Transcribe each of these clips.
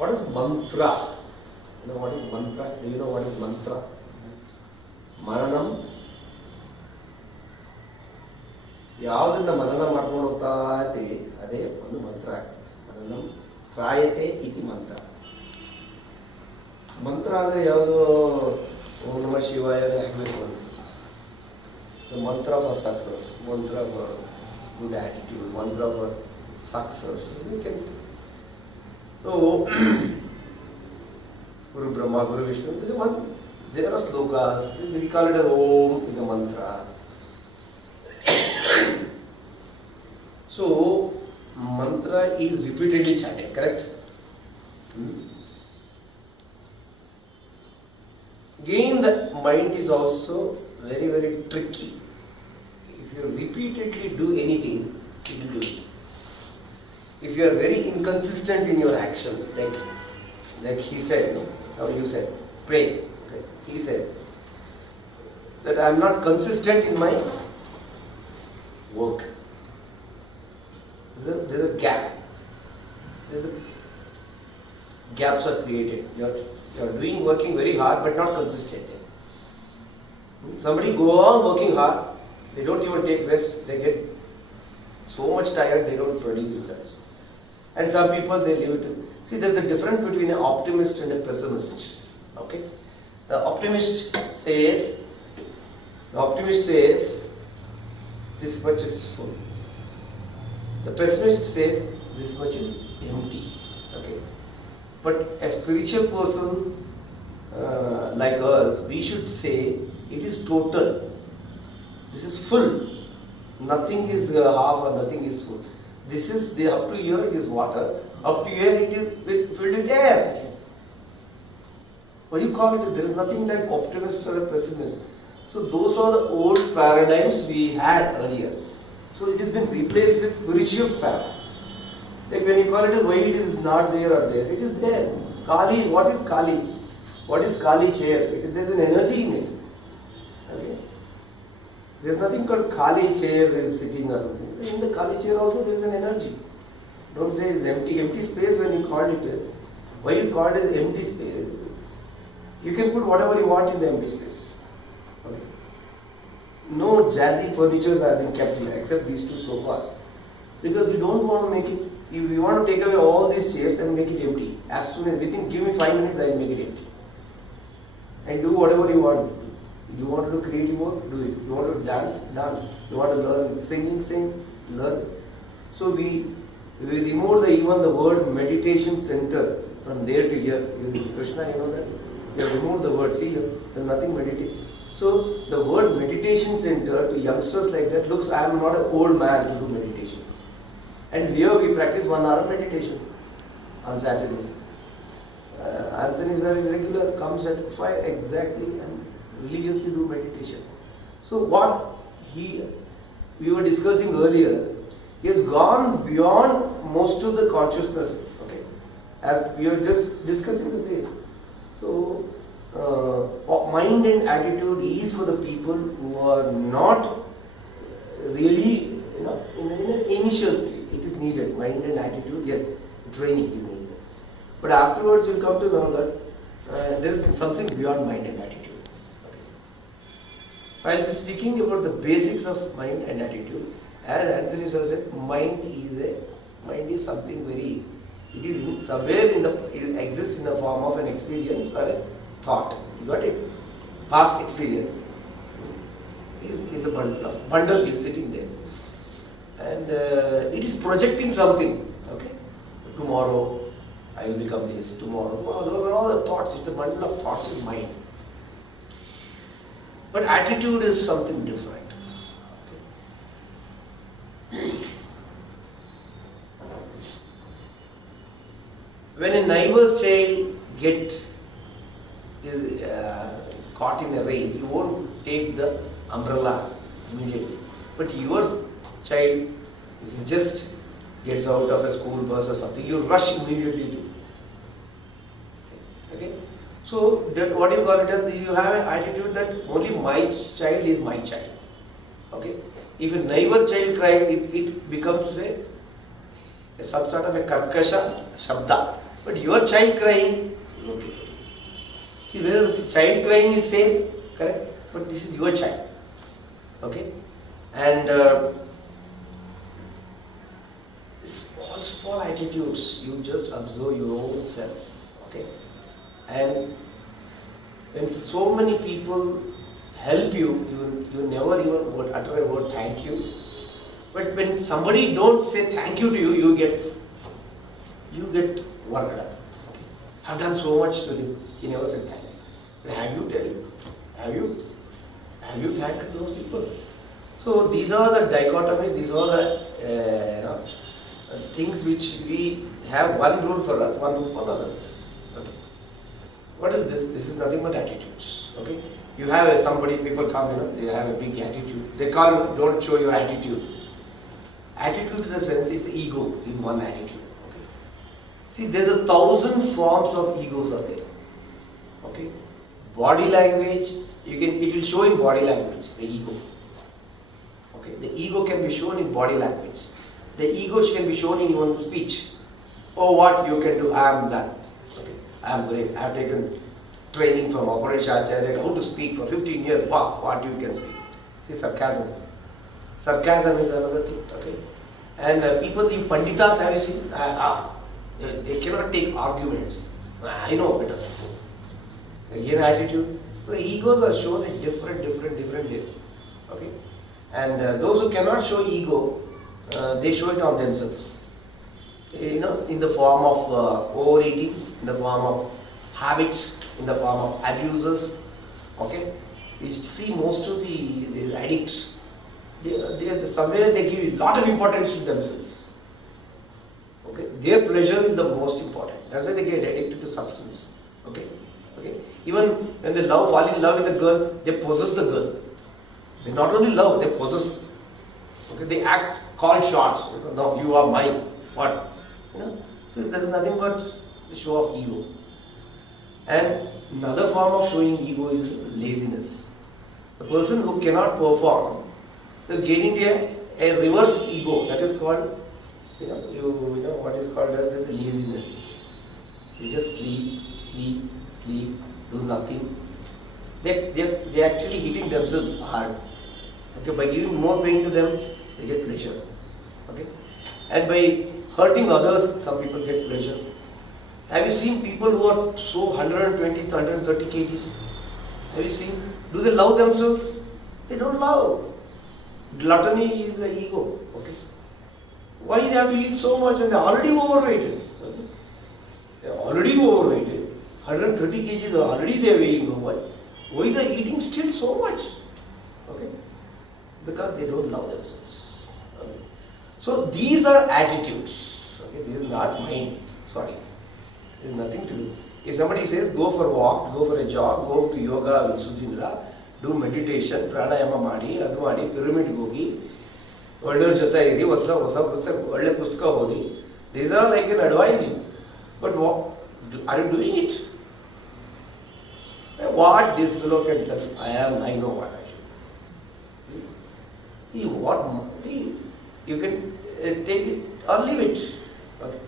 What is mantra? You know what is mantra? Do you know what is mantra? Mananam. ಯಾವುದನ್ನ ಮನನ ಮಾಡ್ಕೊಂಡು ಹೋಗ್ತಾ ಇದ್ದೀವಿ ಅದೇ ಒಂದು ಮಂತ್ರ. ಮನನಂ ತ್ರಾಯತೆ ಇತಿ ಮಂತ್ರ. ಮಂತ್ರ ಅಂದರೆ ಯಾವುದು? ಓಂ ನಮಃ ಶಿವಾಯ ಆಗಬೇಕು. Mantra for success, mantra for good attitude, mantra for success. So, Guru Brahma, Guru Vishnu, is a mantra. There are slokas, we call it an Om, is a mantra. So, mantra is repeatedly chanted, correct? Again, the mind is also very, very tricky. If you repeatedly do anything, it will do it. If you are very inconsistent in your actions, like he said, no? How you said, pray. He said that I am not consistent in my work. There's a gap. Gaps are created. You are working very hard, but not consistent. Somebody go on working hard, they don't even take rest, they get so much tired, they don't produce results. And some people, they leave it. See, there's a difference between an optimist and a pessimist. Okay? The optimist says, this much is full. The pessimist says, this much is empty. Okay? But a spiritual person like us, we should say, it is total. This is full. Nothing is half or nothing is full. This is up to here it is water. Up to here it is filled with air. What do you call it? There is nothing like optimist or a pessimist. So those are the old paradigms we had earlier. So it has been replaced with spiritual paradigm. Like when you call it, why it is not there or there? It is there. Kali, what is Kali? What is Kali chair? There is an energy in it. Okay. There is nothing called Kali chair is sitting or something. In the Kali chair also there is an energy. Don't say it's empty. Empty space when you call it. Why you call it empty space? You can put whatever you want in the empty space. Okay. No jazzy furnitures have been kept here except these two sofas. Because we don't want to make it, we want to take away all these chairs and make it empty. As soon as within, give me 5 minutes, I will make it empty. And do whatever you want. You want to do creative work, do it. You want to dance, dance. You want to learn singing, sing, learn. So we remove even the word meditation center from there to here. Krishna, you know that? You have removed the word, see here, there is nothing meditate. So the word meditation center to youngsters like that looks, I am not an old man to do meditation. And here we practice 1 hour meditation on Saturdays. Anthony is a regular, comes at 5 exactly and religiously do meditation. So what we were discussing earlier, he has gone beyond most of the consciousness. Okay, we were just discussing the same. So mind and attitude is for the people who are not really, in an initial stage. It is needed. Mind and attitude, yes, training is needed. But afterwards you'll come to know that there is something beyond mind and attitude. Okay. I'll be speaking about the basics of mind and attitude. As Anthony said, mind is something very, it is somewhere it exists in the form of an experience or a thought. You got it? Past experience is a bundle is sitting there. And it is projecting something. Okay, tomorrow I will become this. Tomorrow, those are all the thoughts. It's a bundle of thoughts in mind. But attitude is something different. When a neighbor's child is caught in the rain, you won't take the umbrella immediately. But your child just gets out of a school bus or something, you rush immediately to. Okay? So that what you call it as, you have an attitude that only my child is my child. Okay? If a neighbor child cries, it becomes some sort of a karkasha shabda. But your child crying is okay. See, whether the child crying is same, correct? But this is your child. Okay? And small attitudes, you just observe your own self. Okay? And when so many people help you, you never even utter a word thank you. But when somebody don't say thank you to you, you get worked up. I've done so much to him. He never said thank you. Have you tell him? Have you thanked those people? So these are the dichotomies, these are the things which we have one rule for us, one rule for others. Okay. What is this? This is nothing but attitudes. Okay. You have somebody, people come, they have a big attitude. They don't show your attitude. Attitude in the sense it's ego in one attitude. Okay. See, there's 1,000 forms of egos are there. Okay. Body language, it will show in body language, the ego. Okay. The ego can be shown in body language. The ego can be shown in one speech. Oh, what you can do, I am that. Okay. I am great. I have taken training from Aparesh Acharya, how to speak for 15 years. Wow, what you can speak. It's sarcasm. Sarcasm is another thing. Okay. And people, you Panditas, have you seen? They cannot take arguments. I know better. Again, attitude. So egos are shown in different ways. Okay. And those who cannot show ego, they show it on themselves. In the form of overeating, in the form of habits, in the form of abusers. Okay. We see most of the addicts. Somewhere they give a lot of importance to themselves. Okay. Their pleasure is the most important. That's why they get addicted to substance. Okay. Okay. Even when they fall in love with a girl, they possess the girl. They not only love, they possess. Okay. They call shots. No, you are mine. What? So there's nothing but a show of ego. And another form of showing ego is laziness. The person who cannot perform, they get into a reverse ego. That is called, what is called as the laziness. You just sleep, do nothing. They actually hitting themselves hard. Okay, by giving more pain to them, they get pleasure. Okay, and by hurting others, some people get pleasure. Have you seen people who are so 120 to 130 kgs? Have you seen? Do they love themselves? They don't love. Gluttony is the ego. Okay. Why they have to eat so much when they're already overweighted? Okay. They're already overweighted. 130 kgs are already they're weighing so much. Why they're eating still so much? Okay. Because they don't love themselves. Okay. So these are attitudes. Okay. This is not mind. Sorry. There is nothing to do. If somebody says go for a walk, go for a jog, go to yoga with Sudhindra, do meditation, pranayama ಮಾಡಿ, ಅದು ಮಾಡಿ, pyramid ಹೋಗಿ, ಒಳ್ಳೆಯವ್ರ ಜೊತೆ ಇರಿ, ಒಳ್ಳೆ ಪುಸ್ತಕ ಓದಿ. These are I can advise you. But what, are you doing it? What this fellow can tell, I know what I do. See, you can take it or leave it. Okay.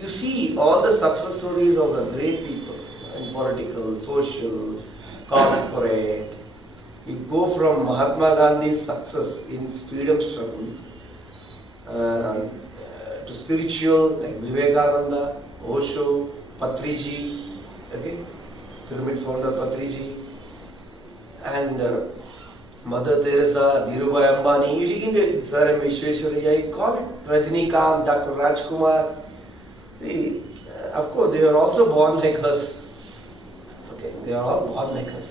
You see all the success stories of the great people in political, social, corporate. You go from Mahatma Gandhi's success in freedom struggle to spiritual like Vivekananda, Osho, Patriji, okay, pyramid founder Patriji, and Mother Teresa, Dhirubhai Ambani. You see, in Sir M. Vishweswaraya, you call it Rajnikant, Dr. Rajkumar. Of course, they are also born like us. Okay, they are all born like us.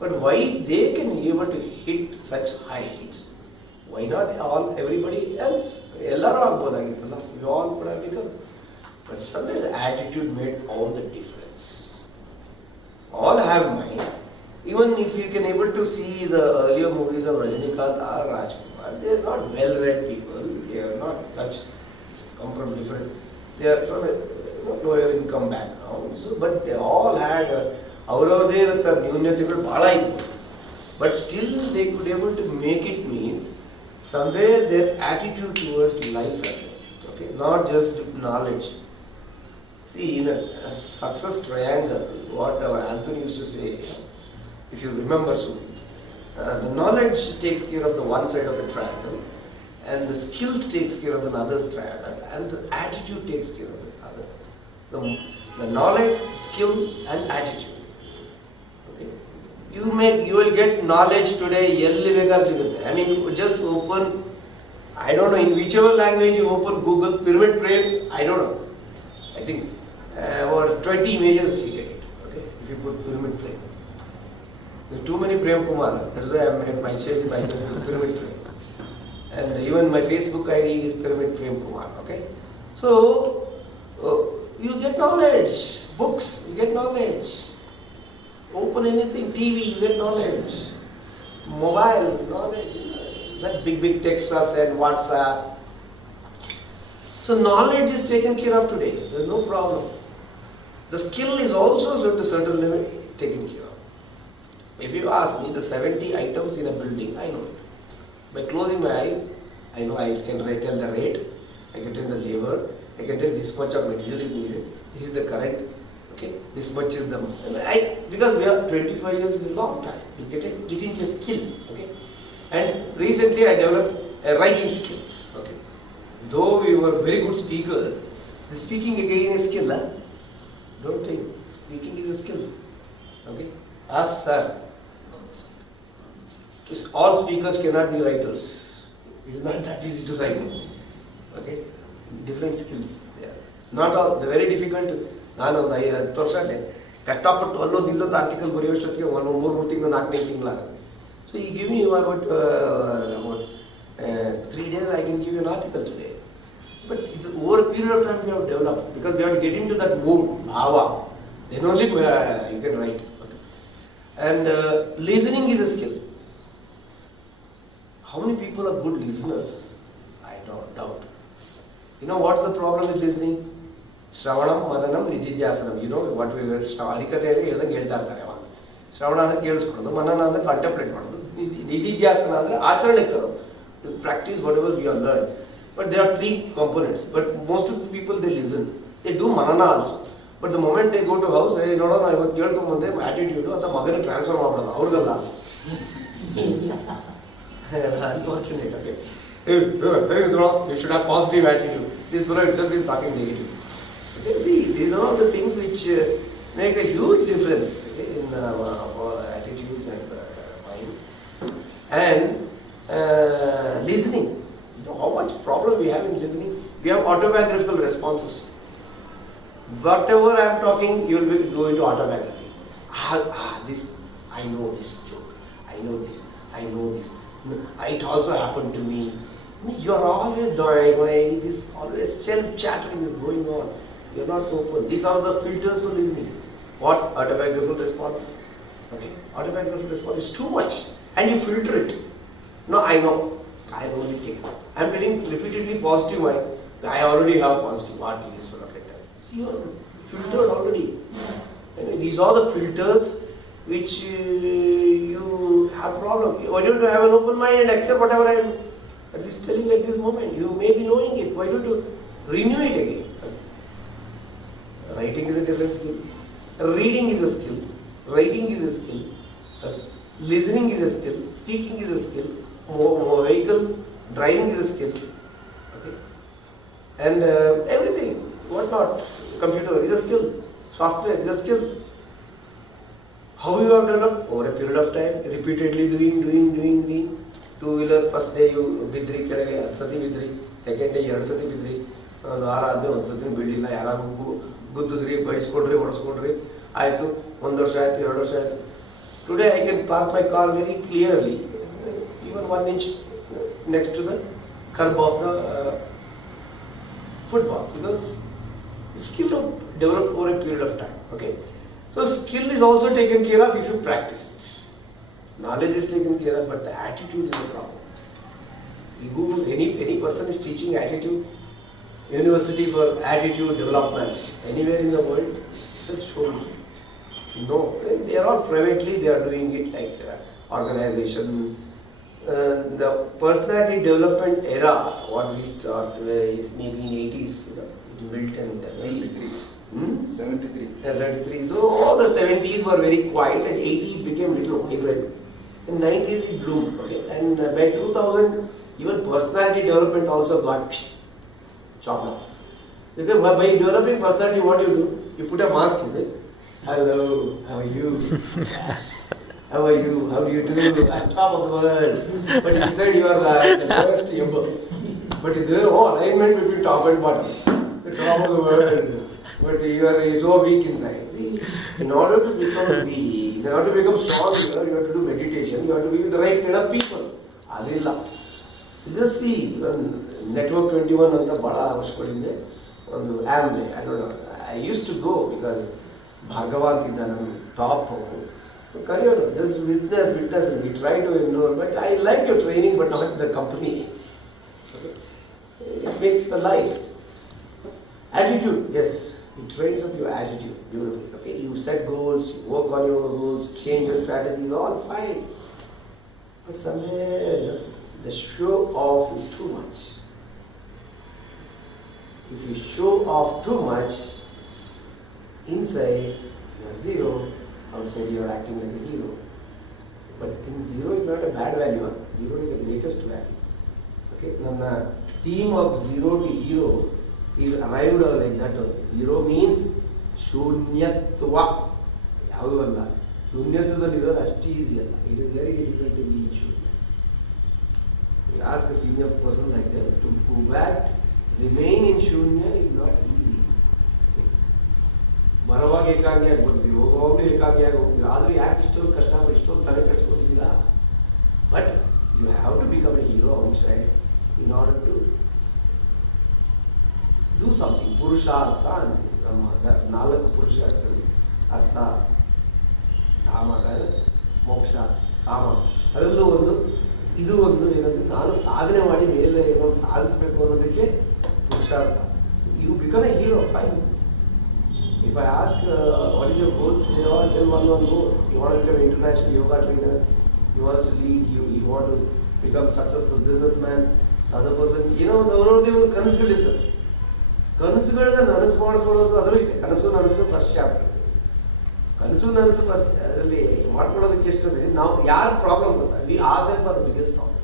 But why they can be able to hit such heights? Why not everybody else? We all could have become. But sometimes the attitude made all the difference. All have mind. Even if you can able to see the earlier movies of Rajnikant or Rajkumar, they are not well-read people. They are not such, come from different. They are from a lower income background. So, but they all had but still they could able to make it means somewhere their attitude towards life, okay, not just knowledge. See, in a success triangle, what our Anthony used to say, if you remember, so, the knowledge takes care of the one side of the triangle, and the skills takes care of another triangle, and the attitude takes care of the other. The knowledge, skill, and attitude. Okay? You will get knowledge today. I mean, you just open. I don't know in whichever language you open Google pyramid frame. I don't know. I think about 20 images you get it. Okay, if you put pyramid frame. There are too many Prem Kumar. That's why I made myself pyramid frame. And even my Facebook ID is pyramid frame Kumar. Okay, so you get knowledge. Books, you get knowledge. Open anything, TV, you get knowledge. Mobile, knowledge. That big texts and WhatsApp. So knowledge is taken care of today. There's no problem. The skill is also at a certain level taken care of. If you ask me the 70 items in a building, I know it. By closing my eyes, I know I can tell the rate, I can tell the labor, I can tell this much of material is needed, this is the current, okay, this much is the, because we are 25 years is a long time, you get it into a skill, okay. And recently I developed writing skills, okay. Though we were very good speakers, the speaking again is skill, huh? Don't think, speaking is a skill, okay. Ask sir, all speakers cannot be writers. It is not that easy to write. Okay, different skills. Yeah. Not all. They're very difficult. ನಾನು 10 ವರ್ಷ ಕಷ್ಟಪಟ್ಟು ಅಲ್ಲೊಂದು article ಬರೆಯೋಷ್ಟಕ್ಕೆ ಒಂದು 3 ತಿಂಗಳು 4 ತಿಂಗಳು. So you give me about 3 days, I can give you an article today. But it's over a period of time we have developed because we have to get into that mood, bhava. Then only you can write. And listening is a skill. How many people are good listeners? I don't doubt. You know what's the problem with listening? Shravanam, Madanam, Nididhyasanam. You know what we were Harikateri, Shravana Kelskodu, Manana contemplate. Nididhyasana, Acharanakkara. We practice whatever we have learned. But there are 3 components. But most of the people, they listen. They do Manana also. But the moment they go to house, they know I have ಕೇಳ್ಕೊಂಬಂದೆ attitude ಅಂತ ಮಗನಿಗೆ transfer ಮಾಡೋದು ಅವ್ರದಲ್ಲ. Unfortunate, okay. You should have positive attitude. This fellow itself is talking negative. Okay, see, these are all the things which make a huge difference, okay, in our attitudes and mind. And listening. You know how much problem we have in listening? We have autobiographical responses. Whatever I am talking, you will go into autobiography. This, I know this joke. I know this. I know this. It also happened to me. You are always doing this, always self-chattering is going on. You are not open. These are the filters for listening. What? Autobiographical response. Okay. Autobiographical response is too much. And you filter it. No, I know. I only take. I am telling repeatedly positive mind. I already have positive. What is this for a time? See, you are filtered already. And these are the filters which you have problem. Why don't you have an open mind and accept whatever I am at least telling at this moment? You may be knowing it. Why don't you renew it again? Writing is a different skill. Reading is a skill. Writing is a skill. Listening is a skill. Speaking is a skill. Vehicle driving is a skill. Okay. And everything, what not? Computer is a skill. Software is a skill. How you have developed? Over a period of time, repeatedly doing. Two-wheeler, first day you bidri ಕೆಳಗೆ ಸತಿ ಬಿದ್ರಿ, second day 2 ಸತಿ ಬಿದ್ರಿ, ಒಂದು ವಾರ ಆದ್ಮೇಲೆ 1 ಸತಿ ಬಿಡಲಿಲ್ಲ, ಯಾರು ಗುದ್ದಿದ್ರಿ, ಬೈಸ್ಕೊಡ್ರಿ, ಹೊಡೆಸ್ಕೊಡ್ರಿ, ಆಯ್ತು, 1 ವರ್ಷ ಆಯ್ತು, 2 ವರ್ಷ ಆಯ್ತು. Today I can park my car very clearly, even 1 inch next to the curb of the footpath, because skill of developed over a period of time. Okay. So skill is also taken care of if you practice it. Knowledge is taken care of, but the attitude is a problem. Any person is teaching attitude, university for attitude development, anywhere in the world, just show me. No, they are all privately, they are doing it like organization. The personality development era, what we start, is maybe in 80s, Milton, 73. 73. So all the 70s were very quiet and 80s became little vibrant. In 90s it bloomed. Okay? And by 2000, even personality development also got chopped off. Because by developing personality, what do? You put a mask, is it? Hello, how are you? How are you? How do you do? I'm top of the world. But inside you are the lowest ever. But there is no alignment between top and bottom. The top of the world. But you are so weak inside. See, in order to become strong, you have to do meditation. You have to be with the right kind of people. Alilla. Just see, Network 21 and the Bala Avashkolinde, on the Amway. I don't know. I used to go because Bhagavan is top. Career, just witness, and we try to enroll. But I like your training, but not the company. Okay. It makes the life. Attitude, yes. It trains up your attitude beautifully. Okay, you set goals, you work on your goals, change your strategies, all fine. But somewhere the show off is too much. If you show off too much, inside you are zero, outside you are acting like a hero. But in zero is not a bad value. Zero is the greatest value. Okay, then the theme of zero to hero is arrived like that. Zero means shunyatva. Yavalla. Shunyatva is easy. It is very difficult to be shunya. You ask a senior person like that to go back, remain in shunya is not easy. Maravage ekagya agbodu, yogavallu ekagya agbodu. Adri act isto kashta isto tale kedskodilla. But you have to become a hero outside in order to do something. Purushartha and ನಾಲ್ಕು ಪುರುಷಾರ್ಥಗಳು ಅರ್ಥ ಕಾಮ ಮೋಕ್ಷ ಕಾಮ ಅದರಲ್ಲೂ ಒಂದು ಇದು ಒಂದು ಏನಂದ್ರೆ ನಾನು ಸಾಧನೆ ಮಾಡಿ ಮೇಲೆ ಏನೋ ಸಾಧಿಸಬೇಕು ಅನ್ನೋದಕ್ಕೆ ಪುರುಷಾರ್ಥ. You become a hero. Fine. If I ask what is your goal, they all tell one goal. You want to become an international yoga trainer, you want to lead, you want to become a successful businessman. Other person, ಅವರವ್ರದ್ದೇ ಒಂದು ಕನಸುಗಳಿರ್ತದೆ. ಕನಸುಗಳನ್ನ ನನಸು ಮಾಡ್ಕೊಳ್ಳೋದು ಅದರ ಇದೆ. ಕನಸು ನನಸು first chapter. ಕನಸು ನನಸು first ಅದರಲ್ಲಿ ಮಾಡ್ಕೊಳ್ಳೋದಕ್ಕೆ ಎಷ್ಟು ನಾವು ಯಾರ ಪ್ರಾಬ್ಲಮ್ ಗೊತ್ತಾ? ವಿ ಆಸೆಪ್ಪ ಅದು ಬಿಗ್ಗೆಸ್ಟ್ ಪ್ರಾಬ್ಲಮ್.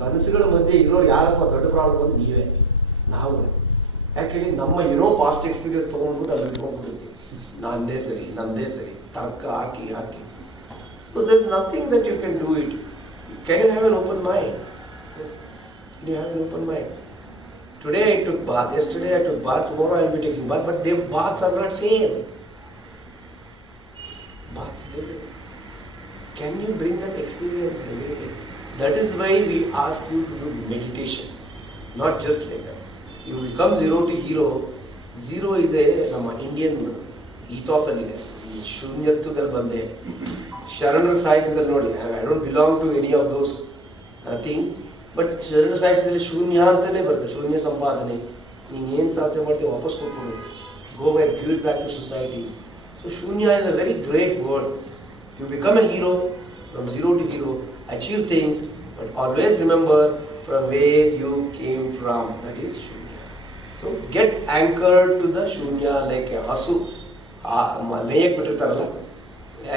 ಕನಸುಗಳ ಮಧ್ಯೆ ಇರೋ ಯಾರಪ್ಪ ದೊಡ್ಡ ಪ್ರಾಬ್ಲಮ್ ಅಂತ ನೀವೇ, ನಾವು. ಯಾಕೆಂದ್ರೆ ನಮ್ಮ ಏನೋ ಪಾಸ್ಟ್ ಎಕ್ಸ್ಪೀರಿಯನ್ಸ್ ತೊಗೊಂಡ್ಬಿಟ್ಟು ಅಲ್ಲಿ ಹೋಗ್ಬಿಟ್ಟಿರ್ತೀವಿ. ನಂದೇ ಸರಿ ತರ್ಕ ಹಾಕಿ. So there nothing that you can do it. Can you have an open mind? You have an open mind. Today I took bath, yesterday I took bath, tomorrow I will be taking bath, but their baths are not same. Baths, can you bring that experience every day? That is why we ask you to do meditation, not just like that. You become zero to hero. Zero is ನಮ್ಮ Indian ethos ಅಲ್ಲಿ ಇದೆ. ಶೂನ್ಯತ್ವದಲ್ಲಿ ಬಂದೆ. ಶರಣರ ಸಾಹಿತ್ಯದಲ್ಲಿ ನೋಡಿ, I don't belong to any of those things. But ಶರಣ ಸಾಹಿತ್ಯದಲ್ಲಿ ಶೂನ್ಯ ಅಂತಲೇ ಬರ್ತದೆ. ಶೂನ್ಯ ಸಂಪಾದನೆ. ನೀನು ಏನು ಸಾಧನೆ ಮಾಡ್ತೀವಿ ವಾಪಸ್ ಕೊಟ್ಕೊಂಡು go back, give it back to society. So shunya is a very great word. You become a hero from zero to hero, achieve things, but always remember from where you came from, that is shunya. So get anchored to the shunya like a ಹಸು ಮೇಯಕ್ಕೆ ಬಿಟ್ಟಿರ್ತಾರಲ್ಲ.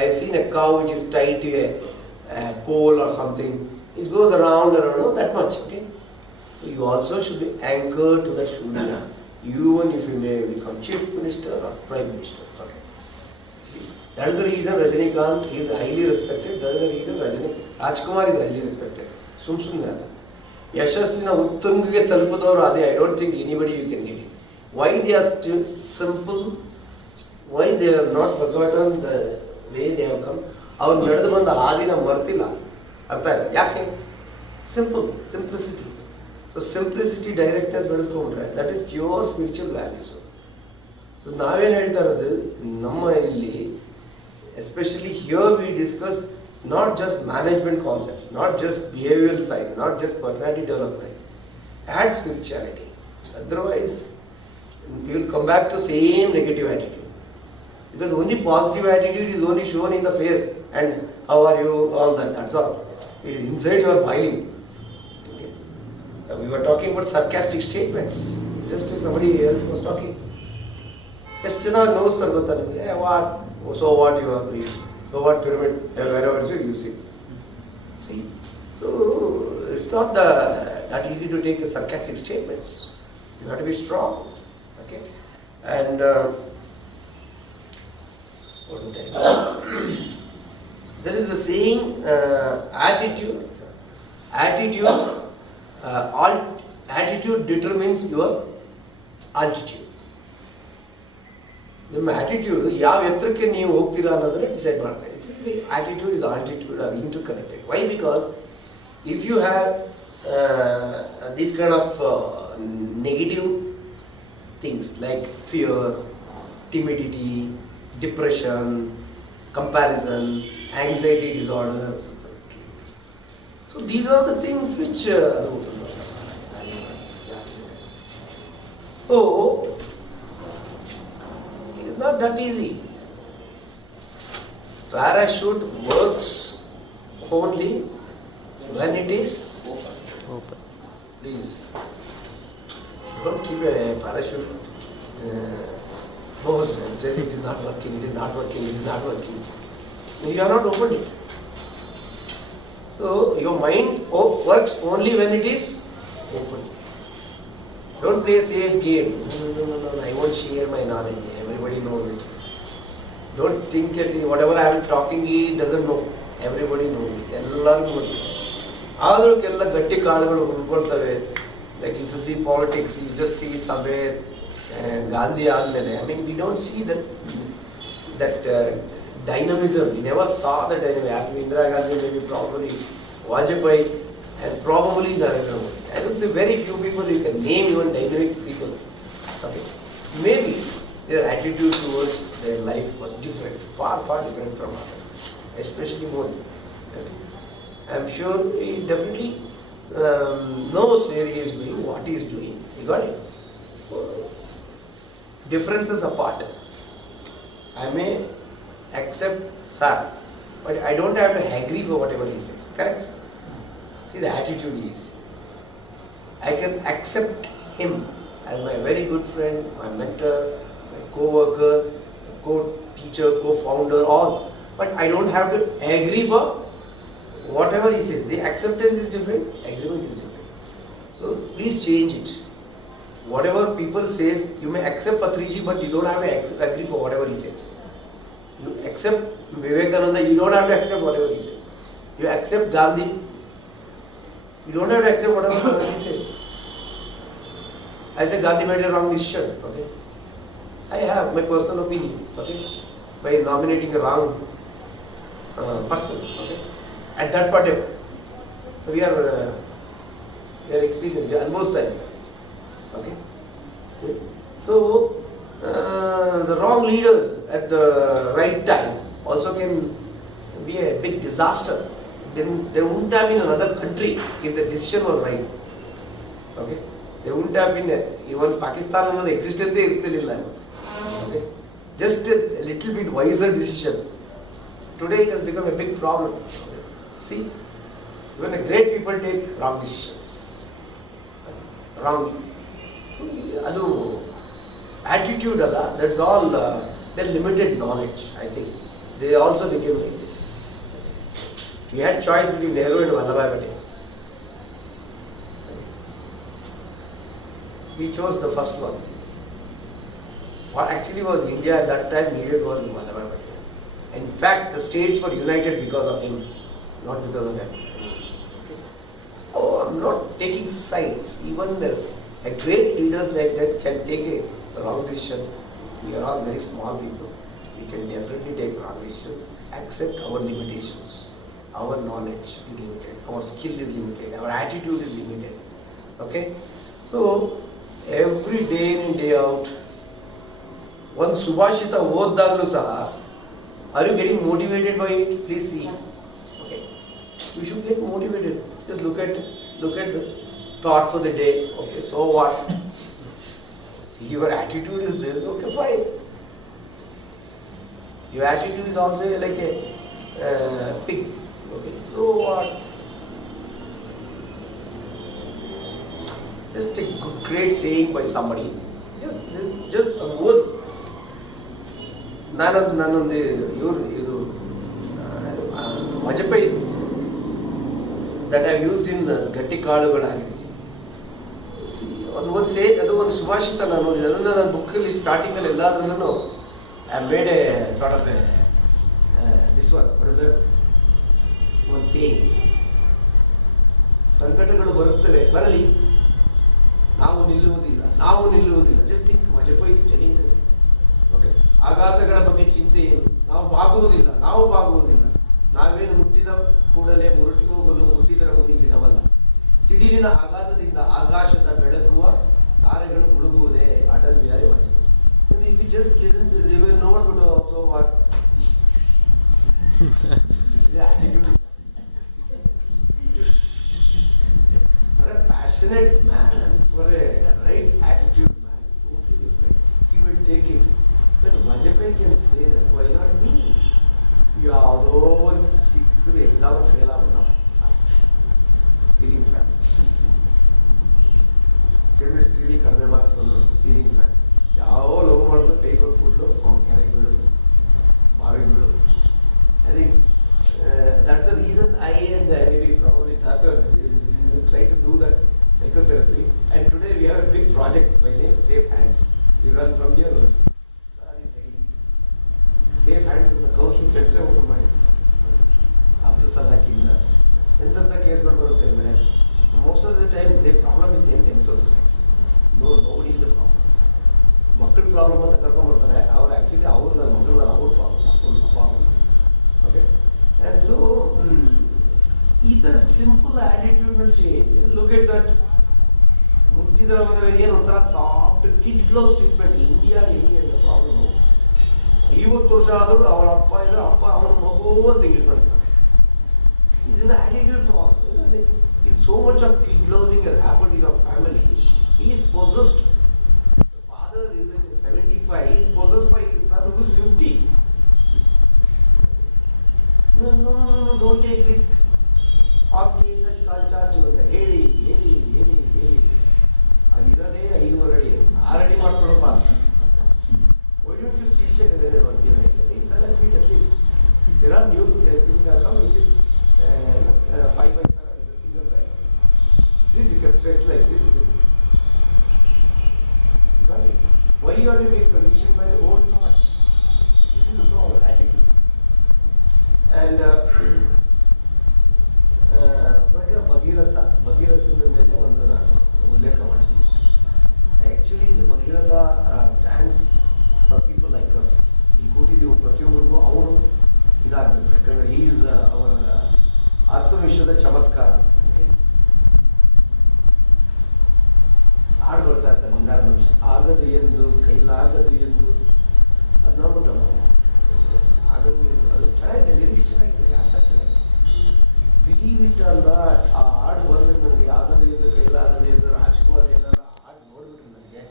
I have seen a cow which is tied to a pole or something. It goes around that much. Okay? So you also should be anchored to the Shunya. Even if you may become Chief Minister or Prime Minister. Okay? That is the reason Rajinikanth is highly respected. That is the reason Rajkumar is highly respected. Sumsumna. Yashasina Uttungiಗೆ ತಲುಪದವರು ಅದೇ. I don't think anybody you can get it. Why they are still simple? Why they are not forgotten the way they have come? ಅವ್ರು ನಡೆದು ಬಂದ ಹಾದಿನ ಮರ್ತಿಲ್ಲ. ಅರ್ಥ ಆಯ್ತು ಯಾಕೆ? Simplicity. So simplicity directness ಬೆಳೆಸ್ಕೊಂಡ್ರೆ that is pure spiritual values. So ನಾವೇನು ಹೇಳ್ತಾ ಇರೋದು ನಮ್ಮ ಇಲ್ಲಿ especially here we discuss not just management concept, not just behaviour side, not just personality development, add spirituality. Otherwise you will come back to same negative attitude. Because only positive attitude is only shown in the face and how are you, all that, that's all. Inside you are boiling. Okay. Now we were talking about sarcastic statements. Just as somebody else was talking. ಎಷ್ಟು ಜನ ನೋವಿಸ್ತಾರೆ ಗೊತ್ತಾ ನಿಮಗೆ? What so what you are weak, so what pyramid wherever you use it. So it's not that easy to take the sarcastic statements. You have to be strong. Okay? And what did I do? There is a saying, attitude determines your altitude. ನಿಮ್ಮ attitude ಯಾವ ಎತ್ತರಕ್ಕೆ ನೀವು ಹೋಗ್ತೀರಾ ಅನ್ನೋದನ್ನ decide ಮಾಡ್ತಾರೆ. It's attitude is altitude are interconnected. Why? Because if you have these kind of negative things like fear, timidity, depression, comparison, anxiety disorder, so these are the things which so it's not that easy. Parachute works only when it is open. Please don't keep a parachute closed and say it is not working, it is not working, it is not working. You are not opened it. So your mind works only when it is open. Don't play a safe game. No, I won't share my knowledge. Everybody knows it. Don't think that whatever I am talking, he doesn't know. Everybody knows it. ಎಲ್ಲರಿಗೂ ಗೊತ್ತಿದೆ. ಆದ್ರಕ್ಕೆಲ್ಲ ಗಟ್ಟಿ ಕಾಳುಗಳು ಹುಡ್ಕೊಳ್ತವೆ. Like if you see politics, you just see somewhere Gandhi ಆದ್ಮೇಲೆ. I mean, we don't see that dynamism. We never saw the dynamism. Actually, Indira Gandhi, maybe probably Vajpayee, and probably Narendra Modi. I don't say very few people you can name even dynamic people. Okay. Maybe their attitude towards their life was different, far different from others, especially Modi. Okay. I'm sure he definitely knows where he is doing, what he is doing. He got it. So, differences apart. I may accept sir, but I don't have to agree for whatever he says. Correct? See, the attitude is. I can accept him as my very good friend, my mentor, my co-worker, co-teacher, co-founder, all. But I don't have to agree for whatever he says. The acceptance is different, agreement is different. So please change it. Whatever people says, you may accept Patriji, but you don't have to agree for whatever he says. You accept Vivekananda, you don't have to accept whatever he says. You accept Gandhi, you don't have to accept whatever Gandhi says. I say Gandhi made a wrong decision. Okay, I have my personal opinion. Okay, by nominating a wrong person. Okay, at that point, we are experiencing almost like. Okay, so the wrong leaders at the right time also can be a big disaster. Then they wouldn't have been another country if the decision was right. Okay, they wouldn't have been even Pakistan another existence. Okay, just a little bit wiser decision. Today it has become a big problem. See, when the great people take wrong decisions, wrong. Adu attitude alla, that's all their limited knowledge, I think. They also became like this. We had choice between Nehru and Vallabhbhai Patel. We chose the first one. What actually was India at that time needed was Vallabhbhai Patel. In fact, the states were united because of him, not because of him. Oh, I'm not taking sides. Even a great leaders like that can take a wrong decision. We are all very small people. We can definitely take wrong decisions. Accept our limitations. Our knowledge is limited. Our skill is limited. Our attitude is limited. Okay? So, every day in and day out, one Subhashita Vodaglu Saha, are you getting motivated by it? Please see. Okay? You should get motivated. Just look at the thought for the day. Okay, so what? See, your attitude is this. Okay, fine. Your attitude is also like a pig. Okay, so what? Just a great saying by somebody. Just a word. ನಾನೊಂದು ಇದು ಮಜಪೈ that have used in ಗಟ್ಟಿ ಕಾಳುಗಳಾಗಿ ಅದು ಒಂದು ಸುಭಾಷಿತ ನಾನು ಅದನ್ನು ನನ್ನ ಬುಕ್ಕಲ್ಲಿ ಸ್ಟಾರ್ಟಿಂಗಲ್ಲಿ ಎಲ್ಲಾದ್ರಲ್ಲೂ I made a sort of this one ಒಂದು ಸೇಯಿಂಗ್. ಸಂಕಟಗಳು ಬರುತ್ತವೆ, ಬರಲಿ, ನಾವು ನಿಲ್ಲುವುದಿಲ್ಲ. Just think Vajpayee is telling this. Okay, ಆಘಾತಗಳ ಬಗ್ಗೆ ಚಿಂತೆ ಏನು, ನಾವು ಬಾಗುವುದಿಲ್ಲ. ನಾವೇನು ಮುಟ್ಟಿದ ಕೂಡಲೇ ಮುರುಟಿ ಹೋಗಲು ಮುಟ್ಟಿದರ ಮುನಿಗಿಡವಲ್ಲ. ಸಿಡಿಲಿನ ಆಘಾತದಿಂದ ಆಕಾಶದ ಬೆಳಗುವ ತಾರೆಗಳು ಮುಳುಗುವುದೇ. Atal Bihari Vajpayee. If you just listen to they will know what to do also what. The attitude. For a passionate man, for a right attitude man, totally different. He will take it. But Vajpayee can say that, why not me? ಯಾವುದೋ ಒಂದು ಸಿಕ್ಕದು exam fail ಆಗ್ಬಿಟ್ಟ ceiling fan, ಕೆಮಿಸ್ಟ್ರಿಲಿ ಕಡಿಮೆ marks ಒಂದು ceiling fan, ಯಾವ love ಮಾಡಿದ್ರು ಕೈ ಕೊಟ್ಬಿಟ್ಲು ಅವ್ನು ಕೆಳಗೆ ಬಿಡು ಮಾವಿಗೆ ಬಿಡು. I think that's the reason I and maybe probably Thakur try to do that psychotherapy. And today we have a big project by name Safe Hands. We run from here. Safe Hands in the counseling center open ಮಾಡಿ after Salakina. ಎಂತೆಂಥ ಕೇಸ್ಗಳು ಬರುತ್ತೆ ಅಂದರೆ most of the time the problem is in themselves. Nobody is the problem. ಮಕ್ಕಳ problem ಅಂತ ಕರ್ಕೊಂಡ್ಬರ್ತಾರೆ, ಅವ್ರು actually ಅವ್ರದ್ದು ಮಕ್ಕಳದ ಅವ್ರ ಪ್ರಾಬ್ಲಮ್. ಓಕೆ, and so ಇದು simple attitude will change. Look at that. ಮುಟ್ಟಿದ್ರ ಏನು ಒಂಥರ soft kid glows treatment India ಅಂತ problem. 50 ವರ್ಷ ಆದರೂ ಅವಳ ಅಪ್ಪ ಇದ್ರೆ ಅಪ್ಪ ಅವನ ಮಗು ಅಂತ ಇಟ್ಬಿಡ್ತಾನೆ. It is the attitude problem. It's so much of kid closing has happened in our family. He is possessed. The father is 75. He is possessed by his son who is 50. No, don't take risk. Ask me that culture ಅಂತ ಹೇಳಿ ಅದಿರದೇ 5 ಅಡಿ 6 ಅಡಿ ಮಾಡ್ಕೊಳಪ್ಪ. Why don't you teach it wherever you are? 7 feet at least. There are new things that come which is 5 by 7 is a single bed. This you can stretch like this. Right? Why you have to get conditioned by the old thoughts? This is the problem, attitude. And ಭಗೀರಥದ ಮೇಲೆ ಒಂದು ನಾನು ಉಲ್ಲೇಖ ಮಾಡ್ತೀನಿ. Actually ಇದು Bhagiratha stands for people like us. ಇಲ್ಲಿ ಕೂತಿದ್ದೀವಿ ಪ್ರತಿಯೊಬ್ಬರಿಗೂ ಅವನು ಇದಾಗಬೇಕು, ಯಾಕಂದರೆ ಈಸ್ ಅವರ ಆತ್ಮವಿಶ್ವದ ಚಮತ್ಕಾರ. ಹಾಡು ಬರ್ತಾ ಇರ್ತಾರೆ ಬಂಗಾರ ಮನುಷ್ಯ, ಆಗದು ಎಂದು ಕೈಲಾಗದು ಎಂದು. ಅದು ನೋಡ್ಬಿಟ್ಟು ಆಗದು ಎಂದು ಅದು ಚೆನ್ನಾಗಿದೆ, ಲಿರಿಕ್ಸ್ ಚೆನ್ನಾಗಿದೆ, ಅರ್ಥ ಚೆನ್ನಾಗಿದೆ. ಬಿಲೀವ್ ಇಟ್ ಆರ್ ನಾಟ್, ಆ ಹಾಡು ಬಂದ್ರೆ ನನಗೆ ಆಗದು ಎಂದು ಕೈಲಾಗದು ಎಂದು ರಾಜ್ಕುಮಾರ್ ಏನಾರ ಹಾಡು ನೋಡ್ಬಿಟ್ಟು ನನಗೆ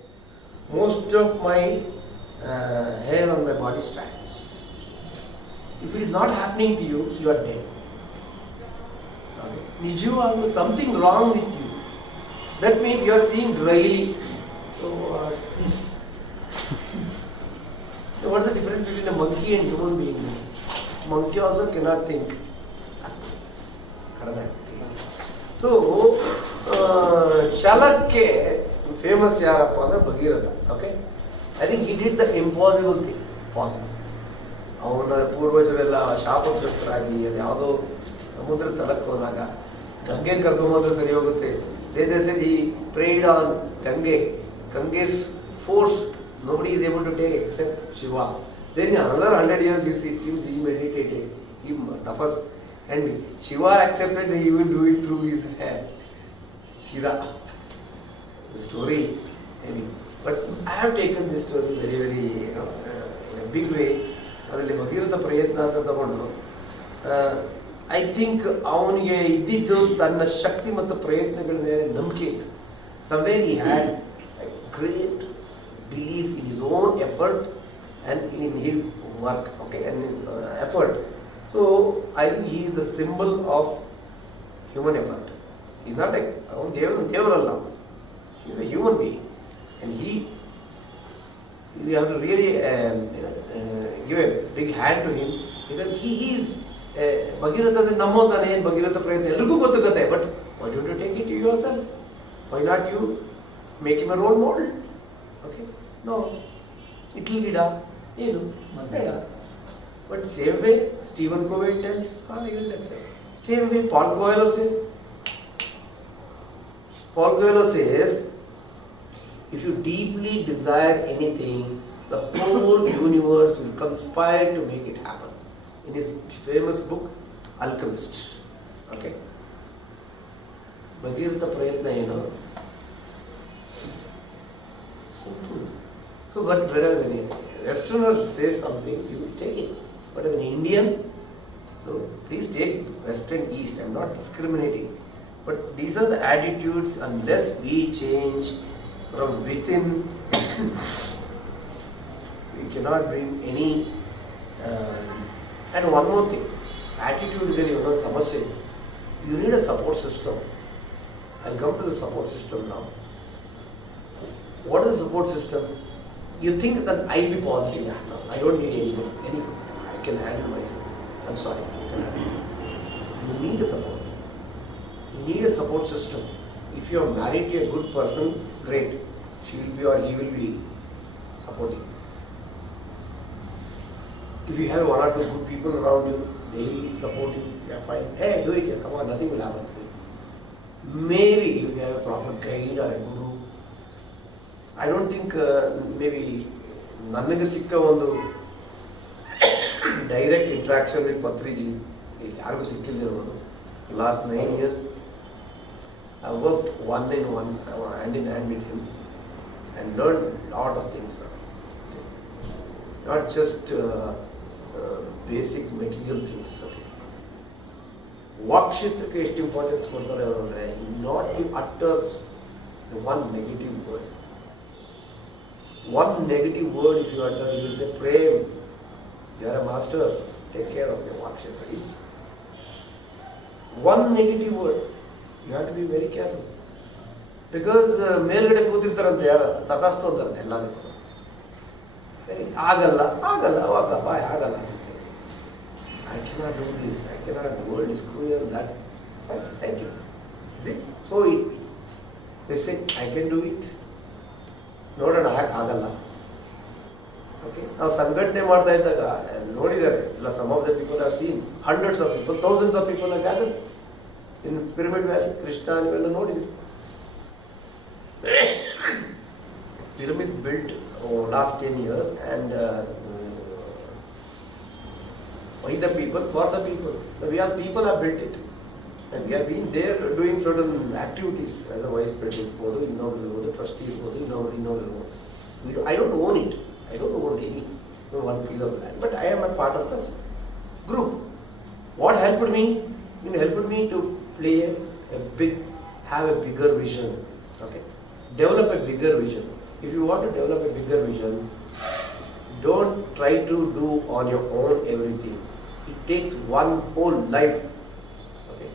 most of my hair on my body stands. If it is not happening to you, you are dead. ನಿಜವಾಗ್ಲೂ something wrong with you. That means you are seeing dryly. So, what is the difference between a monkey and human being? Monkey also cannot think. So, Chalakya famous yarappa ಅಂದ್ರೆ Bhagiratha. Okay, I think he did the impossible thing possible. ಅವನ ಪೂರ್ವಜರೆಲ್ಲ ಶಾಪಗ್ರಸ್ತರಾಗಿ ಅದು ಯಾವುದೋ ಸಮುದ್ರ ತಳಕ್ಕೆ ಹೋದಾಗ ಗಂಗೆ ಕರ್ಕೊಂಬಂದ್ರೆ ಸರಿ ಹೋಗುತ್ತೆ. They said he prayed on Gange's force. Nobody is able to take except Shiva. Then another 100 years he meditated, he tapas, and Shiva accepted that he will do it through his hair, Shira. The story. But I have taken this story very, very in a big way. ಅದರಲ್ಲಿ ಭಗೀರಥ ಪ್ರಯತ್ನ ಅಂತ ತಗೊಂಡು I think ಅವನಿಗೆ ಇದ್ದಿದ್ದು ತನ್ನ ಶಕ್ತಿ ಮತ್ತು ಪ್ರಯತ್ನಗಳ ಮೇಲೆ ನಂಬಿಕೆ ಇತ್ತು. Somewhere he had great belief in his own effort and in his work. Okay, and his effort. So I think he is the symbol of human effort. Is not ಅವನು ದೇವರಲ್ಲ, is a human being. And you have to really give a big hand to him because he is Bhagirath Namodane and Bhagirath Prayatna. Elrigu gottu kathe, but why don't you take it to yourself? Why not you make him a role model? Okay? No. It'll gida, but same way, Stephen Covey tells, you will accept. Same way, Paul Coelho says, if you deeply desire anything, the whole universe will conspire to make it happen. In his famous book, Alchemist. Okay? Bhagirath Prayatna, simple. So, but whereas a Westerner says something, you will take it. But as an Indian, so please take West and East. I am not discriminating. But these are the attitudes, unless we change from within, we cannot bring any. And one more thing, attitude is samasya. You need a support system. I'll come to the support system now. What is the support system? You think that I will be positive. No, I don't need anybody. I can handle myself. I'm sorry, I cannot. You need a support. You need a support system. If you are married to a good person, great. She will be or he will be supporting. If you have one or two good people around you, they will support you. Yeah, fine. Hey, do it. Come on, nothing will happen to you. Maybe if you have a proper guide or a guru. I don't think maybe Nannage Sikka ಒಂದು direct interaction with Patriji. ಯಾರಿಗೂ ಸಿಕ್ಕಿಲ್ಲ last 9 years. I worked one in one, hand in hand with him, and learned a lot of things. Not just basic material things. ವಾಕ್ಕ್ಷೇತ್ರಕ್ಕೆ ಎಷ್ಟು importance ಕೊಡ್ತಾರೆ ಅವರೇ, not to utter one negative word. One negative word if you utter, you will say, Prem, you are a master, take care of your vakshetra. It's one negative word. You have to be very careful. Because ಮೇಲ್ಗಡೆ ಕೂತಿರ್ತಾರಂತೆ ಯಾರು ತಥಾಸ್ತು ಅಂತಾರಂತೆ ಎಲ್ಲದಕ್ಕೂ. ಆಗಲ್ಲ ಹೋಗಪ್ಪ ಆಗಲ್ಲ. I cannot do this, I cannot, the world is cruel, that. Thank you. Is it? So they say, I can do it. ನೋಡೋಣ ಯಾಕೆ ಆಗಲ್ಲ. Okay, ನಾವು ಸಂಘಟನೆ ಮಾಡ್ತಾ ಇದ್ದಾಗ ನೋಡಿದ್ದಾರೆ ಇಲ್ಲ, some of the people are seen, hundreds of people, thousands of people are gathers in pyramid valley. Krishna ನೀವೆಲ್ಲ ನೋಡಿದ್ರಿ. Pyramids built last 10 years and by the people, for the people. People have built it. And we have been there doing certain activities as a vice president, trustee, I don't own it. I don't own one piece of land. But I am a part of this group. What helped me? It helped me to have a bigger vision. Okay? Develop a bigger vision. If you want to develop a bigger vision, don't try to do on your own everything. It takes one whole life. Okay?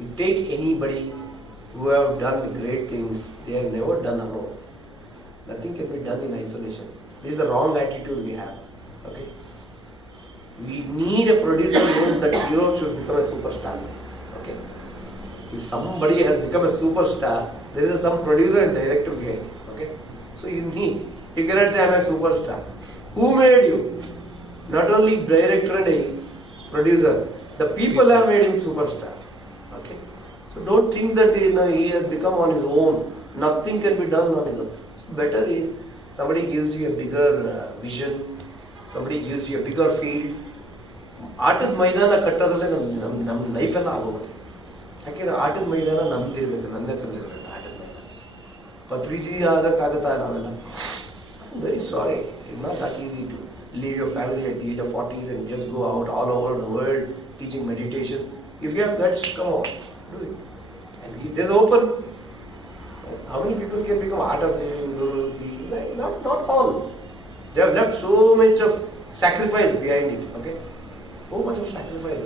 You take anybody who have done great things, they have never done alone. Nothing can be done in isolation. This is the wrong attitude we have. Okay? We need a producer who is that hero should become a superstar. Okay? If somebody has become a superstar, there is some producer and director behind. Okay? So you cannot say I am a superstar. Who made you? Not only director and a producer, the people have made him superstar. Okay? So don't think that he has become on his own. Nothing can be done on his own. Better is somebody gives you a bigger vision, somebody gives you a bigger field. ಆಟದ ಮೈದಾನ ಕಟ್ಟೋದಲ್ಲೇ ನಮ್ಮ ಲೈಫೆಲ್ಲ ಆಗೋದು. ಯಾಕೆಂದರೆ ಆಟದ ಮೈದಾನ ನಮ್ದಿರ್ಬೇಕು, ನನ್ನ ಹೆಸರಿರಬೇಕು ಆಟದ ಮೈದಾನ. ಪತ್ರಿಜಿ ಆಗಕ್ಕಾಗತ್ತಾ ನಾವೆಲ್ಲ? Very sorry, it's not that easy to leave your family at the age of 40s and just go out all over the world teaching meditation. If you have guts, come on, do it. And there's open. How many people can become art of living guru? Not all. They have left so much of sacrifice behind it. Okay, so much of sacrifice.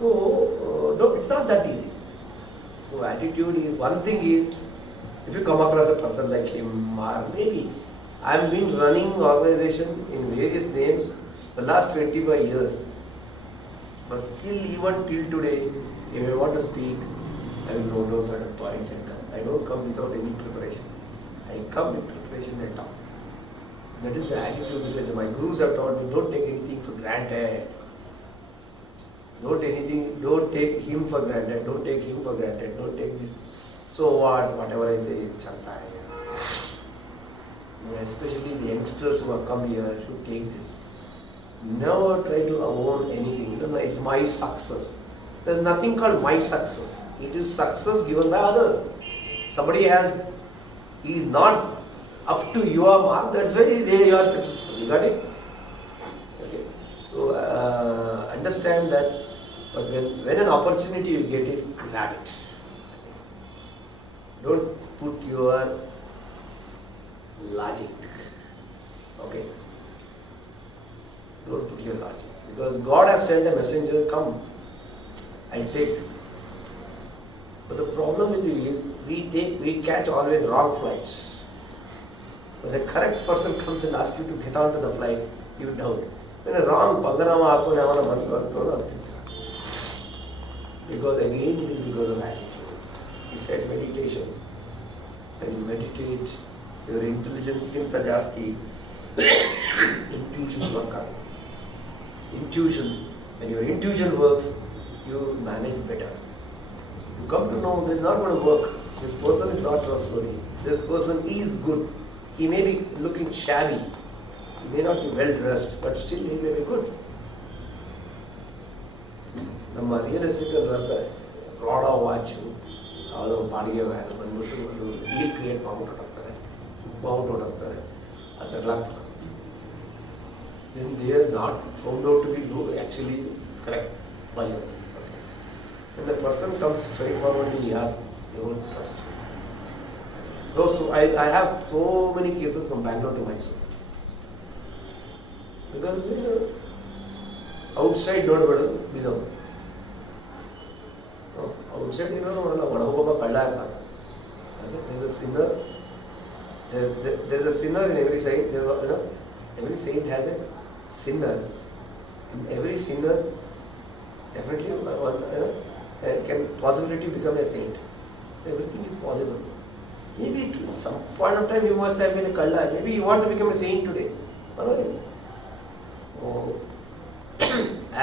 So it's not that easy. So attitude is one thing. Is if you come across a person like him, or maybe I've been running organization in various names for the last 25 years. But still, even till today, if I want to speak, I will note down certain points and come. I don't come without any preparation. I come with preparation and talk. That is the attitude, because my gurus have taught me, don't take anything for granted. Don't take him for granted, don't take him for granted, don't take this. So what, whatever I say is chanta. Especially the youngsters who have come here should take this. Never try to own anything. No, it's my success. There is nothing called my success. It is success given by others. Somebody he is not up to your mark, that's why they are successful. You got it? Okay. So understand that, but when an opportunity you get it, grab it. Don't put your logic. Okay? Don't put your logic. Because God has sent a messenger, come, and take. But the problem with you is, we catch always wrong flights. When a correct person comes and asks you to get onto the flight, you doubt. When a wrong panganama happen, because again it is because of attitude. You said meditation. When you meditate, your intelligence gets jasti, intuitions work out. Intuitions. When your intuition works, you manage better. You come to know this is not going to work. This person is not trustworthy. This person is good. He may be looking shabby. He may not be well dressed, but still he may be good. ನಮ್ಮ real estate ಬರ್ತಾರೆ ರಾಡ watch ಯಾವುದೋ ಬಾಡಿಗೆ ಬಂದ್ಬಿಟ್ಟು ಒಂದು deal create ಮಾಡ್ಬಿಟ್ಟು ಹೊರಡ್ತಾರೆ ಹೊರಡ್ತಾರೆ ಅದೆಲ್ಲ then they are not found out to be actually correct buyers. When the person comes straightforwardly, he has they won't trust. So I have so many cases from Bangalore to Mysore. Because outside nobody below. Outside there's a sinner. There's a sinner in every saint. Every saint has a sinner. And every sinner definitely can possibility become a saint. Everything is possible. Maybe at some point of time you must have been a kalla. Maybe you want to become a saint today.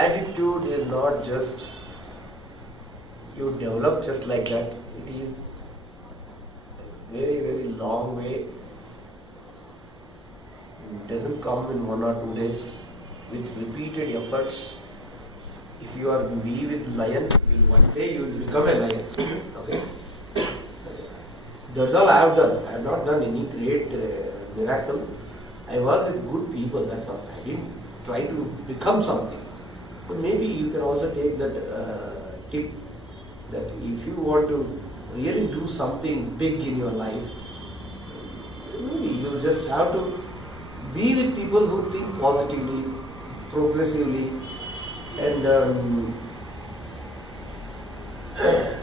Attitude is not just you develop just like that. It is a very, very long way. It doesn't come in 1 or 2 days. With repeated efforts, if you are be with lions, one day you will become a lion. Okay? That's all I have done. I have not done any great miracle. I was with good people, that's all. I didn't try to become something. But maybe you can also take that tip that if you want to really do something big in your life, maybe you just have to be with people who think positively, progressively, and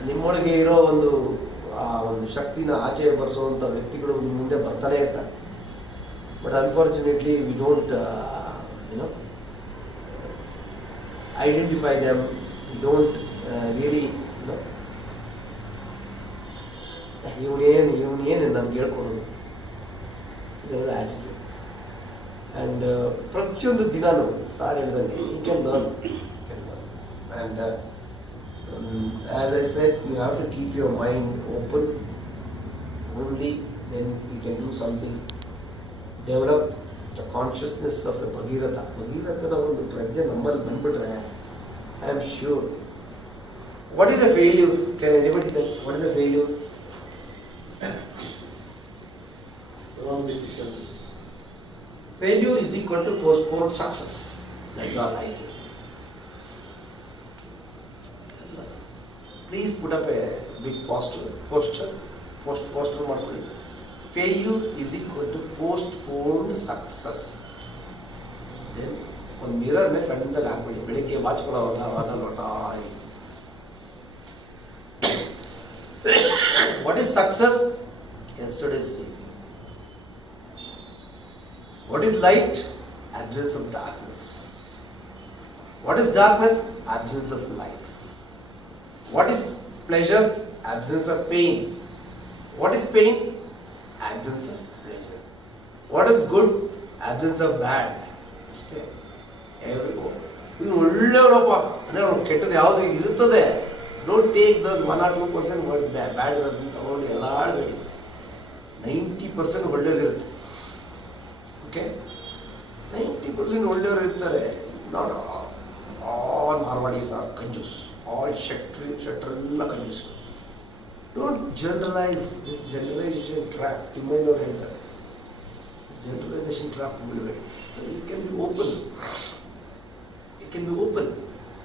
ನಿಮ್ಮೊಳಗೆ ಇರೋ ಒಂದು ಶಕ್ತಿನ ಆಚೆ ಬರೆಸುವಂಥ ವ್ಯಕ್ತಿಗಳು ಮುಂದೆ ಬರ್ತಾನೆ ಇರ್ತಾರೆ. But unfortunately we don't identify them. We don't really ಇವನೇನು ನಮ್ಗೆ ಹೇಳ್ಕೊಡೋದು. attitude. And ಪ್ರತಿಯೊಂದು ದಿನಾನು ಸಾರ್ ಹೇಳಿದಂಗೆ you can learn. And as I said, you have to keep your mind open. Only then you can do something. Develop the consciousness of the Bhagirath. Bhagirathana ಒಂದು ಪ್ರಜ್ಞೆ ನಮ್ಮಲ್ಲಿ ಬಂದ್ಬಿಟ್ರೆ I am sure. What is the failure? Can anybody tell? What is the failure? Wrong decisions. Failure is equal to postponed success. That's all I say. Please put up a big poster ಮಾಡ್ಕೊಳ್ಳಿ. Failure is equal to postponed success. ಒಂದು mirror ಮೇಲೆ ಸಣ್ಣದಾಗಿ ಹಾಕ್ಬಿಡಿ, ಬೆಳಿಗ್ಗೆ ಬಾಚ್ಕೊಳ್ಳೋವಾಗ ಅವಾಗ ನೋಡ್ತಾ. What is success? Yesterday's failure. What is light? Absence of darkness. What is darkness? Absence of light. What is pleasure? Absence of pain. What is pain? Absence of pleasure. What is good? Absence of bad. Stay. Everyone. ಇದು ಒಳ್ಳೆಯವರಪ್ಪ ಅಂದರೆ ಅವ್ನು ಕೆಟ್ಟದ್ದು ಯಾವುದು ಇರುತ್ತದೆ. Don't take Dus 1 or 2% word ಬ್ಯಾಡ್ ಇರೋದನ್ನ ತಗೊಂಡು ಎಲ್ಲ ಆಡಬೇಡಿ. 90% ಒಳ್ಳೆಯದಿರುತ್ತೆ. Okay, 90% ಒಳ್ಳೆಯವರು ಇರ್ತಾರೆ. Not all Marwaris are kanjoos, all ಶೆಟ್ರೆಲ್ಲ ಕಂಜೂಸ್. Don't generalise this generalisation trap. ತಿಮ್ಮಯ್ಯನವ್ರು ಹೇಳ್ತಾರೆ, ಜನರಲೈಸೇಷನ್ ಟ್ರ್ಯಾಪ್ ಬಿಡಬೇಡಿ. It can be open. It can be open.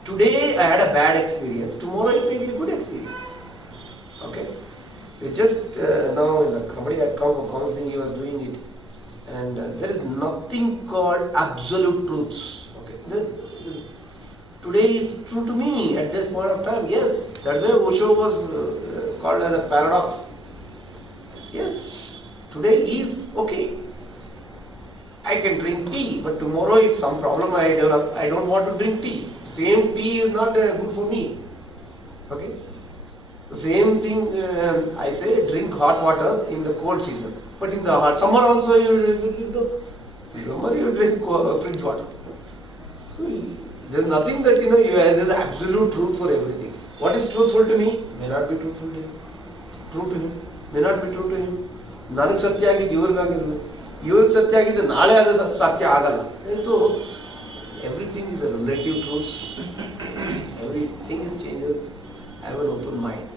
Today I had a bad experience. Tomorrow it may be a good experience. Okay. We just now in the somebody had come for counseling. He was doing it, and there is nothing called absolute truths. Okay. Today is true to me at this point of time. Yes, that's why Osho was called as a paradox. Yes, today is okay. I can drink tea, but tomorrow if some problem I develop, I don't want to drink tea. Same tea is not good for me. Okay? The same thing, I say drink hot water in the cold season. But in the hot summer also you drink fridge water. So there is nothing that there is absolute truth for everything. What is truthful to me may not be truthful to him. True to him may not be true to him. ನನಗೆ ಸತ್ಯ ಆಗಿದ್ದು ಇವ್ರಿಗಾಗಿರ್ಬೇಕು, ಇವ್ರಿಗೆ ಸತ್ಯ ಆಗಿದ್ದು ನಾಳೆ ಅದು ಸತ್ಯ ಆಗಲ್ಲ. So everything is a relative truths. Everything is changes. Have an open mind.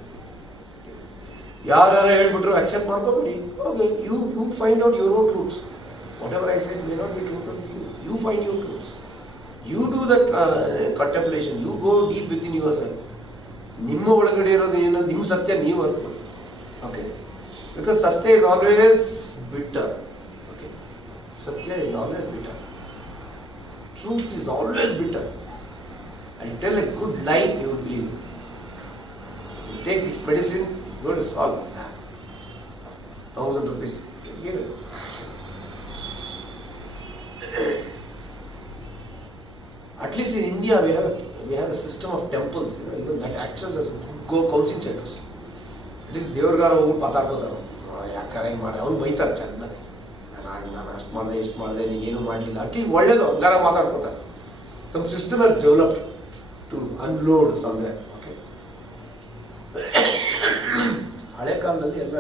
ಯಾರು ಹೇಳ್ಬಿಟ್ರು ಅಕ್ಸೆಪ್ಟ್ ಮಾಡ್ಕೋಬೇಡಿ. Okay, you find out your own truths. Whatever I said may not be truth of you. You find your truths. You do that contemplation. You go deep within yourself. ನಿಮ್ಮ ಒಳಗಡೆ ಇರೋದು ಏನೋ ನಿಮ್ಮ ಸತ್ಯ ನೀವು ಅರ್ಥ. Okay, because Satya is always bitter. Okay. Satya is always bitter. Truth is always bitter. And you tell a good lie, they will believe you. You take this medicine, go to solve. 1,000 rupees. Give it. At least in India, we have a system of temples. Even like actors go counseling chambers. ದೇವ್ರಿಗಾರ ಹೋಗಿ ಮಾತಾಡ್ಕೋತಾರೆ. ಯಾಕೆ ಮಾಡಿ ಅವ್ನು ಬೈತಾರೆ ಚೆನ್ನಾಗಿ. ನಾನು ಅಷ್ಟು ಮಾಡಿದೆ ಇಷ್ಟು ಮಾಡಿದೆ, ನೀನು ಏನು ಮಾಡಲಿಲ್ಲ. ಅಟ್ಲೀಸ್ಟ್ ಒಳ್ಳೇದು ಎಲ್ಲಾರ ಮಾತಾಡ್ಕೋತಾರೆ. Some system has developed to unload somewhere. Okay, ಹಳೆ ಕಾಲದಲ್ಲಿ ಎಲ್ಲ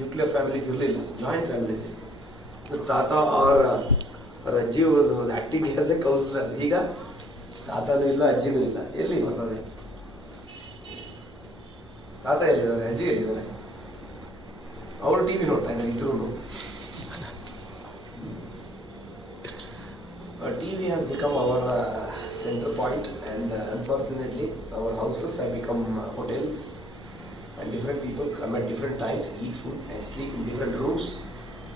ನ್ಯೂಕ್ಲಿಯರ್ ಫ್ಯಾಮಿಲೀಸ್ ಇರಲಿಲ್ಲ, ಜಾಯಿಂಟ್ ಫ್ಯಾಮಿಲೀಸ್ ಇರಲಿಲ್ಲ. ತಾತ ಅವ್ರ ಅಜ್ಜಿ was acting as a counsellor. ಈಗ ತಾತನೂ ಇಲ್ಲ, ಅಜ್ಜಿನೂ ಇಲ್ಲ. ಎಲ್ಲಿ ಬರ್ತದೆ? ತಾತ ಎಲ್ಲಿದ್ದಾರೆ, ಅಜ್ಜಿ ಎಲ್ಲಿದ್ದಾರೆ? ಅವರು ಟಿವಿ ನೋಡ್ತಾ ಇದ್ದಾರೆ ಇದ್ರು. TV has become our center point, and unfortunately our houses have become hotels, and different people come at different times, eat food and sleep in different rooms,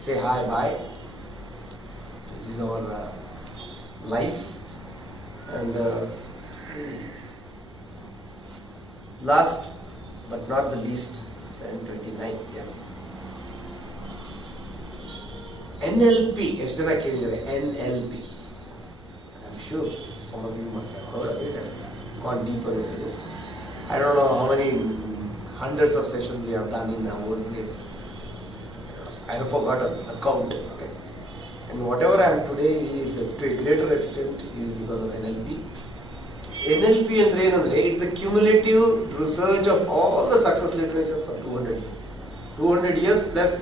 say hi, bye. This is our life. And last but not the least, 729, yes. NLP, ಎಷ್ಟು ಜನ ಕೇಳಿದ್ದಾರೆ NLP? I'm sure some of you must have heard of it and gone deeper into it. I don't know how many hundreds of sessions we have done in our own place. I have forgotten a count. Okay. And whatever I am today is to a greater extent is because of NLP. NLP and ಏನಂದ್ರೆ it's the cumulative research of all the success literature for 200 years. 200 years plus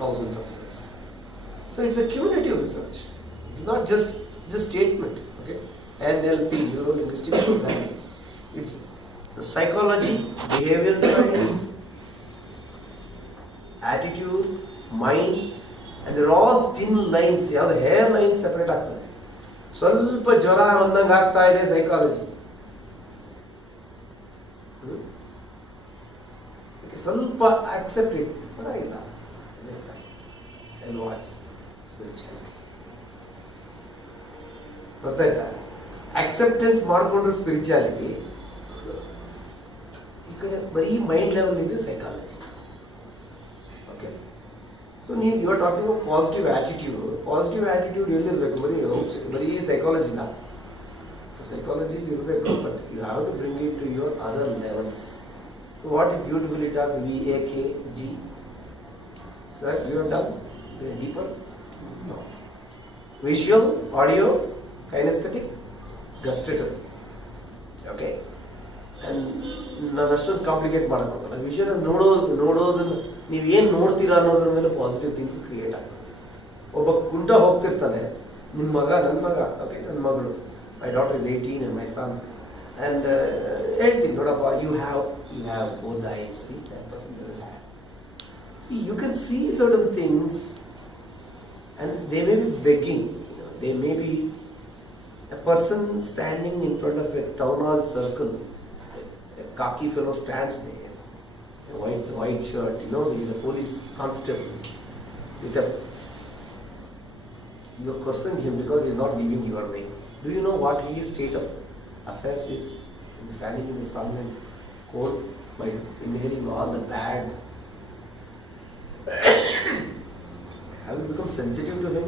thousands of years. So it's a cumulative research. It's not just statement. Okay? NLP, neuro-linguistic programming. It's the psychology, behavioral science, attitude, mind, and they're all thin lines. You have the hair lines separate ಆಗ್ತದೆ. ಸ್ವಲ್ಪ ಜ್ವರ ಬಂದಂಗೆ ಆಗ್ತಾ ಇದೆ psychology. ಸ್ವಲ್ಪ accept it. ಪರವಾಗಿಲ್ಲ. Just and watch. ಗೊತ್ತಾಯ್ತಾ? Acceptance ಮಾಡಿಕೊಂಡ್ರೆ ಸ್ಪಿರಿಚುಯಾಲಿಟಿ, ಈ ಕಡೆ ಬರೀ ಮೈಂಡ್ ಲೆವೆಲ್ ಇದೆ psychology. Okay, So you are talking about positive attitude. Positive attitude very psychology now. Psychology you look at, but you have to bring it to your other levels. So what it beautifully does, VAKG. So you have done deeper? No. Visual, audio, kinesthetic, gustative. Okay. And ನಾನು ಅಷ್ಟೊಂದು complicate ಮಾಡೋಕ್ಕಾಗಲ್ಲ. ವಿಷಯ ನೋಡೋದನ್ನು ನೀವು ಏನು ನೋಡ್ತೀರಾ ಅನ್ನೋದ್ರ ಮೇಲೆ positive things create ಆಗ್ತದೆ. ಒಬ್ಬ ಕುಂಟ ಹೋಗ್ತಿರ್ತಾನೆ, ನಿಮ್ಮ ಮಗ, ನನ್ನ ಮಗ, ಓಕೆ, ನನ್ನ ಮಗಳು, my daughter is 18 and my son, and ಹೇಳ್ತೀನಿ ನೋಡಪ್ಪ, you have both eyes, see that person doesn't have. See, you can see certain things and they may be begging, they may be a person standing in front of a town hall circle. A khaki fellow stands there, a white shirt, he's a police constable. You question him because he's not leaving your way. Do you know what his state of affairs is? In standing in the sun and cold by inhaling all the bad. Have you become sensitive to him?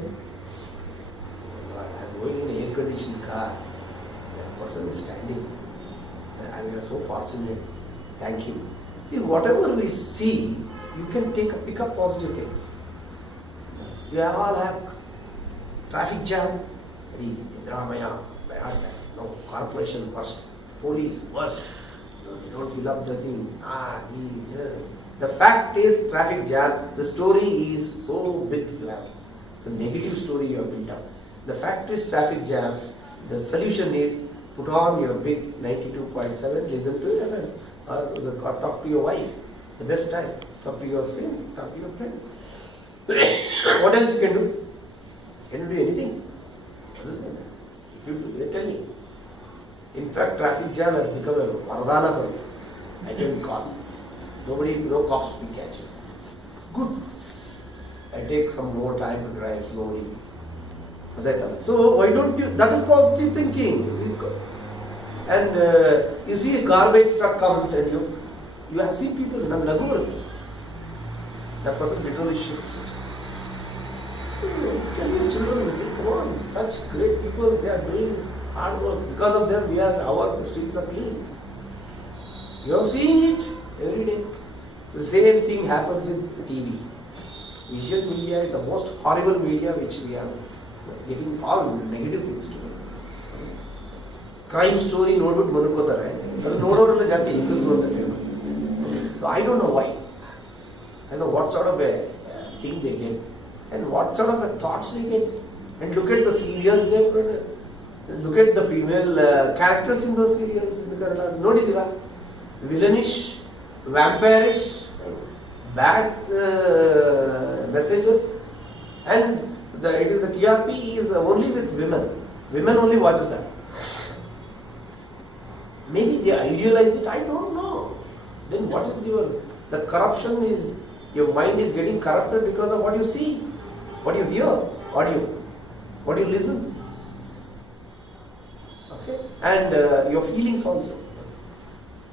I'm going in an air-conditioned car. That person is standing. And we are so fortunate. Thank you. See, whatever we see, you can pick up positive things. We all have traffic jam. No, corporation worst, police worst. They don't fill up the thing. The fact is traffic jam. The story is so big. So negative story you have built up. The fact is traffic jam. The solution is put on your big 92.7, listen to FM, or talk to your wife. The best time. Talk to your friend. Talk to your friend. What else you can do? Can you do anything? If you do, tell me. In fact, traffic jam has become a varadana for me. I can call. No cops will catch you. Good. I take some more time to drive slowly. So why don't you? That is positive thinking. And you see a garbage truck comes and you have seen people. That person literally shifts it. Children say, come on, such great people, they are doing hard work. Because of them, our streets are clean. You are seeing it every day. The same thing happens with TV. Visual media is the most horrible media which we are getting all negative things to. Crime story ನೋಡ್ಬಿಟ್ಟು ಮನ್ಕೋತಾರೆ, ಅದು ನೋಡೋರೆಲ್ಲ ಜಾಸ್ತಿ ಹೆಂಗಸರು ಅಂತ ಕೇಳ್ಬೋದು. I don't know why. I know what sort of a thing they get and what sort of a thoughts they get. And look at the serials they put. Look at the female characters in those serials. ನೋಡಿದ್ದೀರಾ? Villainish, vampirish, bad messages, and it is the TRP is only with women. Women only watches that. Maybe they idealize it, I don't know. Then what is the corruption is, your mind is getting corrupted because of what you see, what you hear, audio, what you listen. Okay? And your feelings also.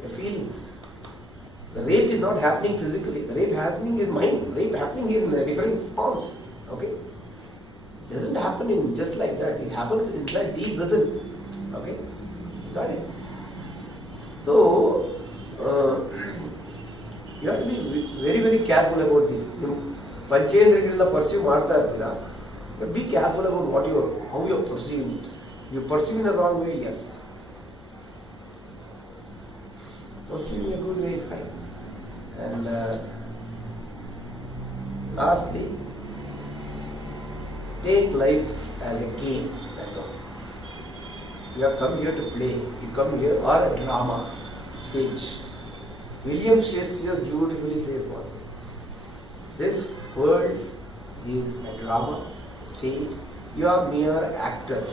Your feelings. The rape is not happening physically. The rape happening is mind. Rape happening in different forms. Okay? It doesn't happen in just like that. It happens inside deep within. Okay? Got it? So, you have to be very, very careful about this. Panchendriyagalna pursue ಮಾಡ್ತಾ ಇರ್ತೀರಾ, but be careful about how you are perceiving it. You perceive in the wrong way, yes. Perceiving a good way, fine. And lastly, take life as a game. That's all. You have come here to play. You come here, or a drama stage. William Shakespeare beautifully says one thing. This world is a drama stage. You are mere actors.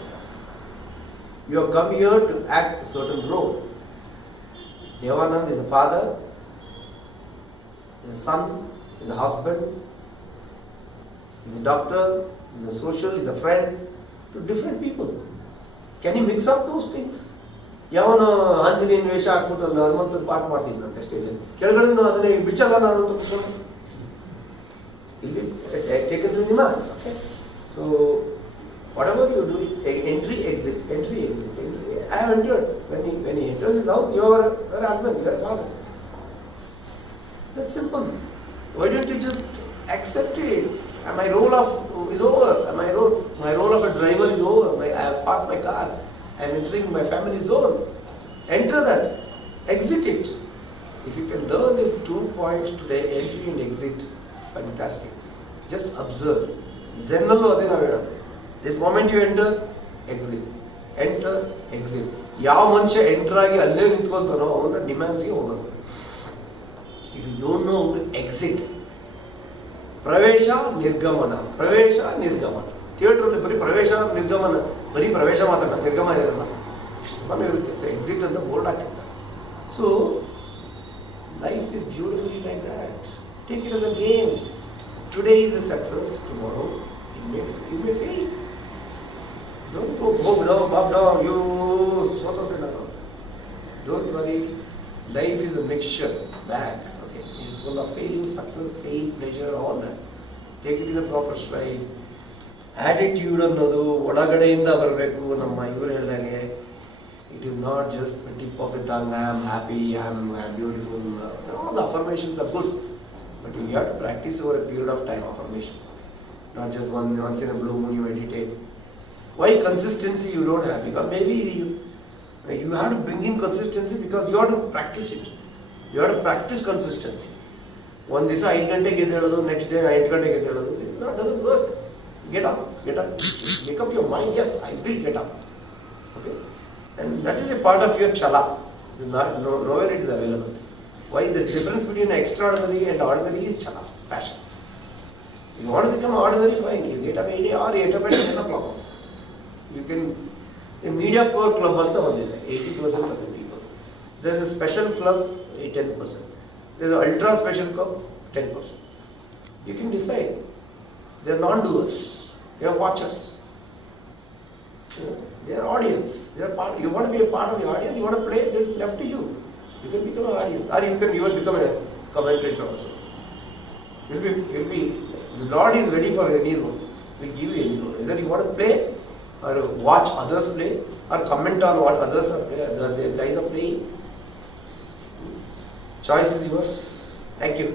You have come here to act a certain role. Devanand is a father, is a son, is a husband, is a doctor, is a social, is a friend to different people. Can you mix up those things? ಯಾವನು ಆಂಜನೇಯನ ವೇಷ ಹಾಕ್ಬಿಟ್ಟು ಅಲ್ಲಿ ಹನುಮಂತನ ಪಾಠ ಮಾಡ್ತೀನಿ ಅಂತ ಸ್ಟೇಜಲ್ಲಿ ಕೆಳಗಡೆ ಅದನ್ನೇ ಬಿಚ್ಚಲ್ಲ ನಾನು ಅಂತ He'll be taken to Nimas. Okay. So whatever you do, entry, exit, entry, exit, entry. I have entered. When he enters his house, you are her husband, you are father. That's simple. Why don't you just accept it? And my role is over. My role of a driver is over. I have parked my car. I am entering my family zone. Enter that. Exit it. If you can learn these 2 points today, entry and exit, fantastic. Just observe. Zenallo adhe na vera. This moment you enter, exit. Enter, exit. ಯಾವ ಮನುಷ್ಯ enter ಆಗಿ ಅಲ್ಲೇ ನಿಂತ್ಕೊಂತಾನೋ ಅವನ ಡಿಮ್ಯಾಂಡ್ಸ್ಗೆ ಹೋಗೋದು. If you don't know how to exit, ಪ್ರವೇಶ ನಿರ್ಗಮನ ಪ್ರವೇಶ ನಿರ್ಗಮನ ಥಿಯೇಟರ್ ಬರೀ ಪ್ರವೇಶ ನಿರ್ಗಮನ ಬರೀ ಪ್ರವೇಶ ಮಾತ್ರ ನಿರ್ಗಮನ ಇರಲ್ಲ ನಾನು ಇರುತ್ತೆ. ಸೊ ಎಕ್ಸಿಟ್ ಅಂತ ಬೋರ್ಡ್ ಹಾಕಿರ್ತಾರೆ. So life is beautifully like that. Take it as a game. Today is a success, tomorrow you may fail. Don't go bob down, you don't worry. Life is a mixture back. Okay, it's full of failure, success, pain, pleasure, all that. Take it in a proper stride. Attitude ಅನ್ನೋದು ಒಳಗಡೆಯಿಂದ ಬರಬೇಕು. ನಮ್ಮ ಇವರು ಹೇಳಿದಾಗೆ it is not just the tip of the tongue. I am happy, I am beautiful. All the affirmations are good, but you have to practice over a period of time. Affirmation, not just once in a blue moon you meditate. Why consistency you don't have? Because maybe you have to bring in consistency because you have to practice it. You have to practice consistency. One ದಿವಸ 5 ಗಂಟೆಗೆ ಎದ್ದೇಳೋದು, next day 8 ಗಂಟೆಗೆ ಎದ್ದೇಳೋದು, it doesn't work. Get up. Make up your mind. Yes, I will get up. Okay, and that is a part of your chala. Nowhere it is available. Why? The difference between extraordinary and ordinary is chala, passion. You want to become ordinary, fine. You get up 8 or 8 up at 10 o'clock. You can. A media core club anta ondide 80% of the people. There is a special club 10%. There is an ultra special club 10%. You can decide. They are non-doers. They are watchers. They are audience. They are part. You want to be a part of the audience. You want to play. It's left to you. You can become an audience, or you can even become a commentator also. Will be. The Lord is ready for any role. Will give you any role. Either you want to play, or watch others play, or comment on what others are playing, the guys are playing. Choice is yours. Thank you.